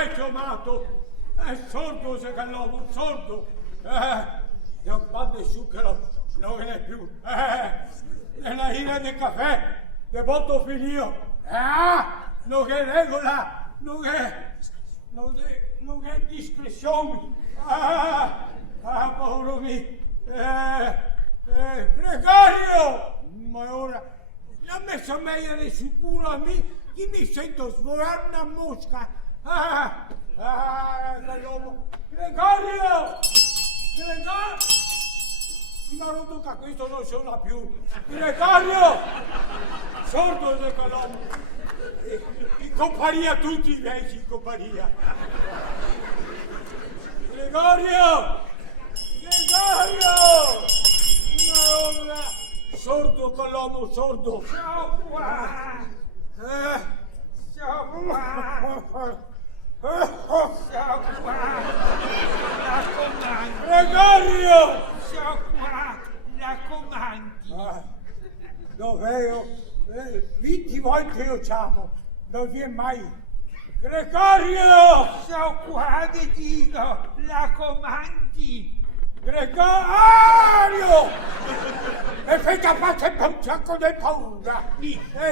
vecchio matto, è sordo se che l'uomo, sordo. E un pan di zucchero non ne è più. E una ira di caffè, che botto finito. Non è regola, non è discrezione. Povero mio. Gregorio! Ma ora, non mi so meglio sicuro a me, che mi sento svolare una mosca. Gregorio! Gregorio! Ma non tocca questo, non suona più. Gregorio! Sordo del colombo. In compagnia tutti i vecchi, in compagnia. Gregorio! Gregorio! Una sordo colombo, sordo. Ciao qua! Ciao qua! Ciao qua! La comandi! Gregorio! Ciao qua! La comandi! Dov'è io? 20 volte io chiamo, non viene mai. Gregorio! Ciao qua, ti dico! La comandi! Gregorio! E fai capace per un sacco di paura.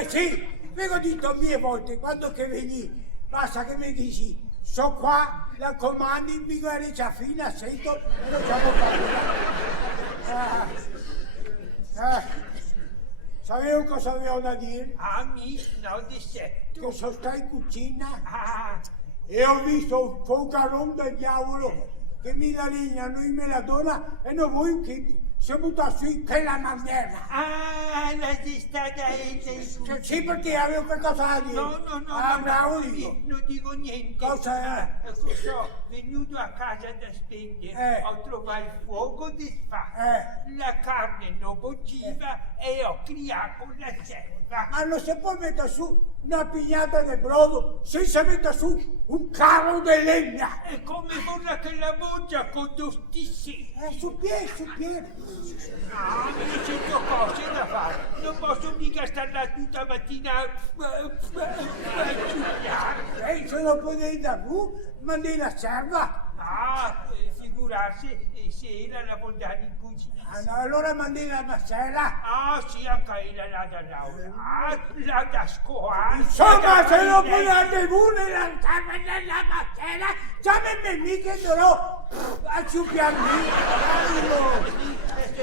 Sì, ve l'ho detto mille volte, quando che veni, basta che mi dici, so qua, la comandi, mi guardi già fino a sento e non siamo paura. Sapevo cosa avevo da dire? Mi no di certo. Che sono stato in cucina e ho visto un focarone del diavolo che mi la legna, lui me la dona e non vuoi che si butta su in quella maniera. La testata è Sì, perché avevo qualcosa da dire. No, bravo dico. non dico niente. Cosa è? Sono venuto a casa da spendere, ho trovato il fuoco disfatto, la carne non bocciva e ho criato la serva. Ma non si può mettere su una pignata di brodo senza mettere su un carro di legna. E come vorrà che la mangia con tostissi? Su piede. No, mi sento cose da fare. Non posso mica stare là tutta mattina a ciucchiare. Se non potete da tu, mandi la serva. Figurarsi se era la bondare in cucina. No, allora mandi la massera. Sì, anche la da Laura. La da scuola. Insomma, se non potete pure la serva nella massera, già me mica dovrò a ciucchiarmi.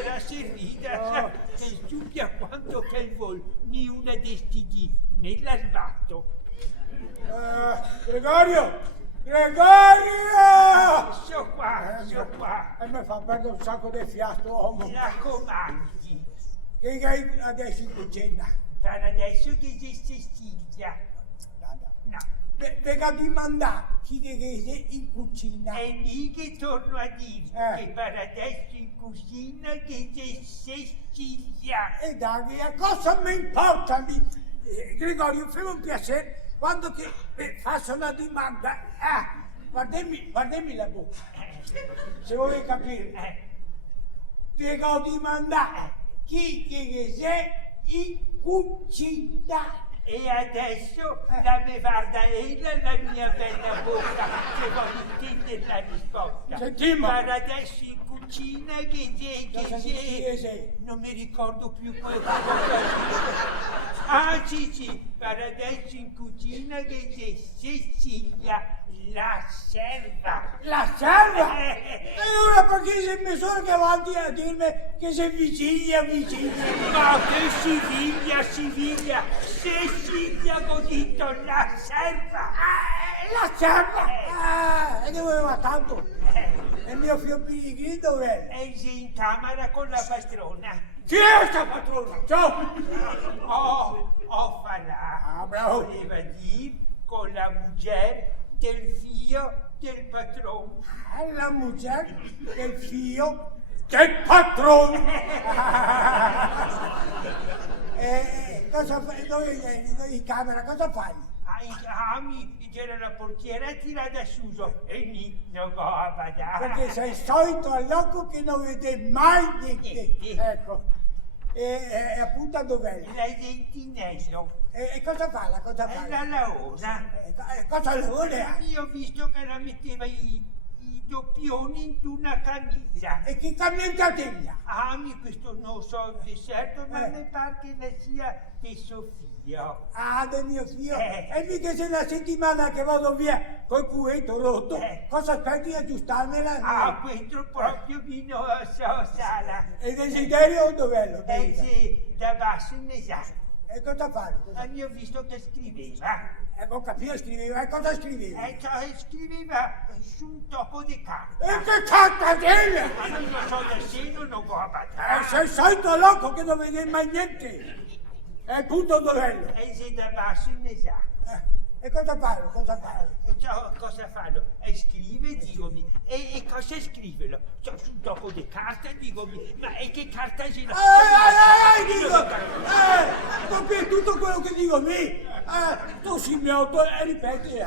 La servita, che ciucchia quanto che vuol, ni una destini, né la sbatto. Gregorio! So qua. E mi fa perdere un sacco di fiato, uomo. La comandi. Che hai adesso in cucina? Per adesso che c'è Cecilia. No. Venga di mandare chi che in cucina. È lì che torno a dire che per adesso in cucina che c'è Cecilia. E dai, cosa mi importa? Gregorio, fammi un piacere. Quando che faccio una domanda, guardami la bocca, se vuoi capire. Devo domandare chi che sei in cucina. E adesso la me guarda la mia bella bocca, se voglio intendere la risposta. Sentiamo. Per adesso in cucina che c'è. Non mi ricordo più quello che sì, per adesso in cucina che c'è Cecilia, la serva. La serva? E ora perché sei messo che avanti a dirmi che sei vicina? Ma che Siviglia, Cecilia ho detto la serva. La serva? E dove va tanto? E il mio figlio Pellegrino dov'è? È in camera con la pastrona. Chi è sta patrona? Ciao! Ho parlato. Bravo! Voleva dire con la moglie del figlio del patrono. La moglie del figlio del patrono! Cosa fai? Dove in camera? Cosa fai? C'era la portiera tirata su e lì non va a badare. Perché sei solito al loco che non vede mai niente. Ecco. E appunto dov'è? L'Argentinello. E cosa fa? Cosa fa? La laona. Cosa lavora? Io ho visto che la metteva i doppioni in una camicia. E che camicia teglia? Ah, questo non so di certo, ma mi pare che la sia di Sofia. Ah, del mio figlio? E mica se una settimana che vado via col culetto rotto, cosa aspetti a aggiustarmela? Ah, questo proprio mi non so, Sala. E desiderio dov'è? Sì, da basso in esatto. E cosa fa? Io ho visto che scriveva. Non capivo, scriveva. E cosa scriveva? Scriveva su un topo di carta. E che carta tiene? Ma non lo so da segno, non può abbattare. Sei solito loco che non vede mai niente. È punto dov'è? Sì, da basso in esatto. E cosa fanno? Cosa fanno? Cosa fanno? Scrive, dicomi. E cosa scrivono? Su un topo di carta, dicomi. Ma e che carta ce l'ha? Dico! Tutto quello che dico lì! Tu Simeotto e ripeti.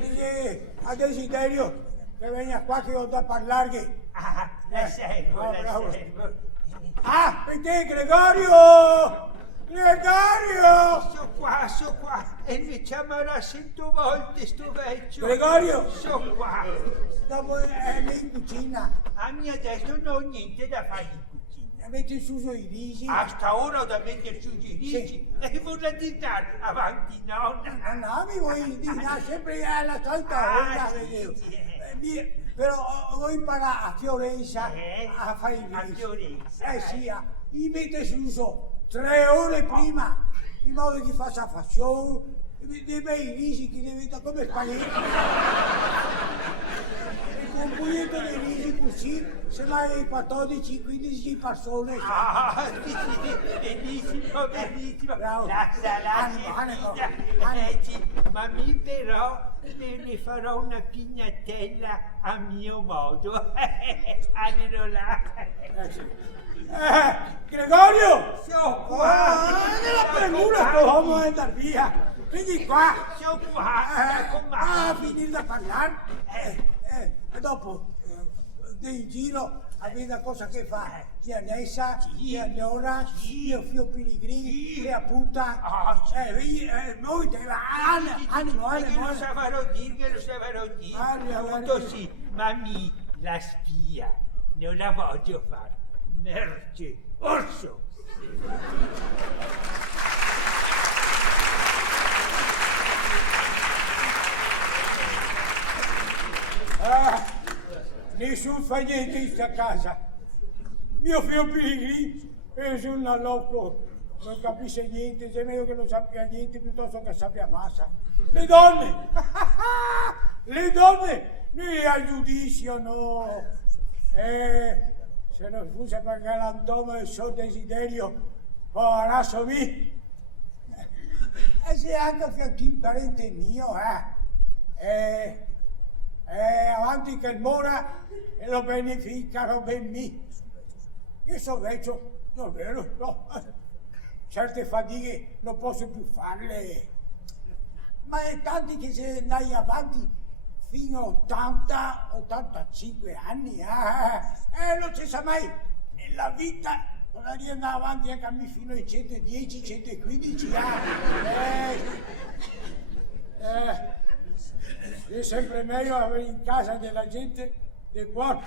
Dice a Desiderio che venga qua che ho da parlargli. Ah, la servo, la servo. Ah, e te Gregorio! Gregorio! So qua, e mi chiamerà 100 volte sto vecchio. Gregorio! So qua. Dopo è lì in cucina. A mia adesso non ho niente da fare in cucina. Avete suso i risi? A sta ora ho da mettere su i risi. Sì. E vorrei dinare avanti, nonna. No, mi vuoi dire sempre alla solita ora, vedevo. Però ho imparato a Fiorenza a fare i risi. A Fiorenza? Sì, li mette su 3 ore prima, in modo che faccia fashion, dei bei risi che diventa come spaghetti. E con un pugnetto di risi così, se vai 14-15 persone. Ah, sì, benissimo, benissimo. Bravo. La salata, ma mi però ne farò una pignatella a mio modo. Allora là. Gregorio! So qua! Nella premura che uomo è andare via! Vieni qua! So qua! Finire da parlare! E dopo, in giro, avete cosa che fa? Tia Nessa, tia Leora, io Fio Pellegrini, tia Puta. Noi te animo. Lo saprò dire. Tutto sì, ma la spia non la voglio fare. Merce, orso! Nessun fa niente in sta casa. Mio figlio Pellegrini è un loco, non capisce niente, è meglio che non sappia niente piuttosto che sappia massa. Le donne! Le donne! Noi al giudizio no! Se non fosse per galantuomo e il suo desiderio, poverasso me! E se anche un parente mio, avanti che mora e lo beneficano ben me. Io sono vecchio, non è vero, no. Certe fatiche non posso più farle. Ma è tanti che se andai avanti fino a 80-85 anni, non si sa mai, nella vita potrei andare avanti anche a me fino ai 110-115 è sempre meglio avere in casa della gente del buono.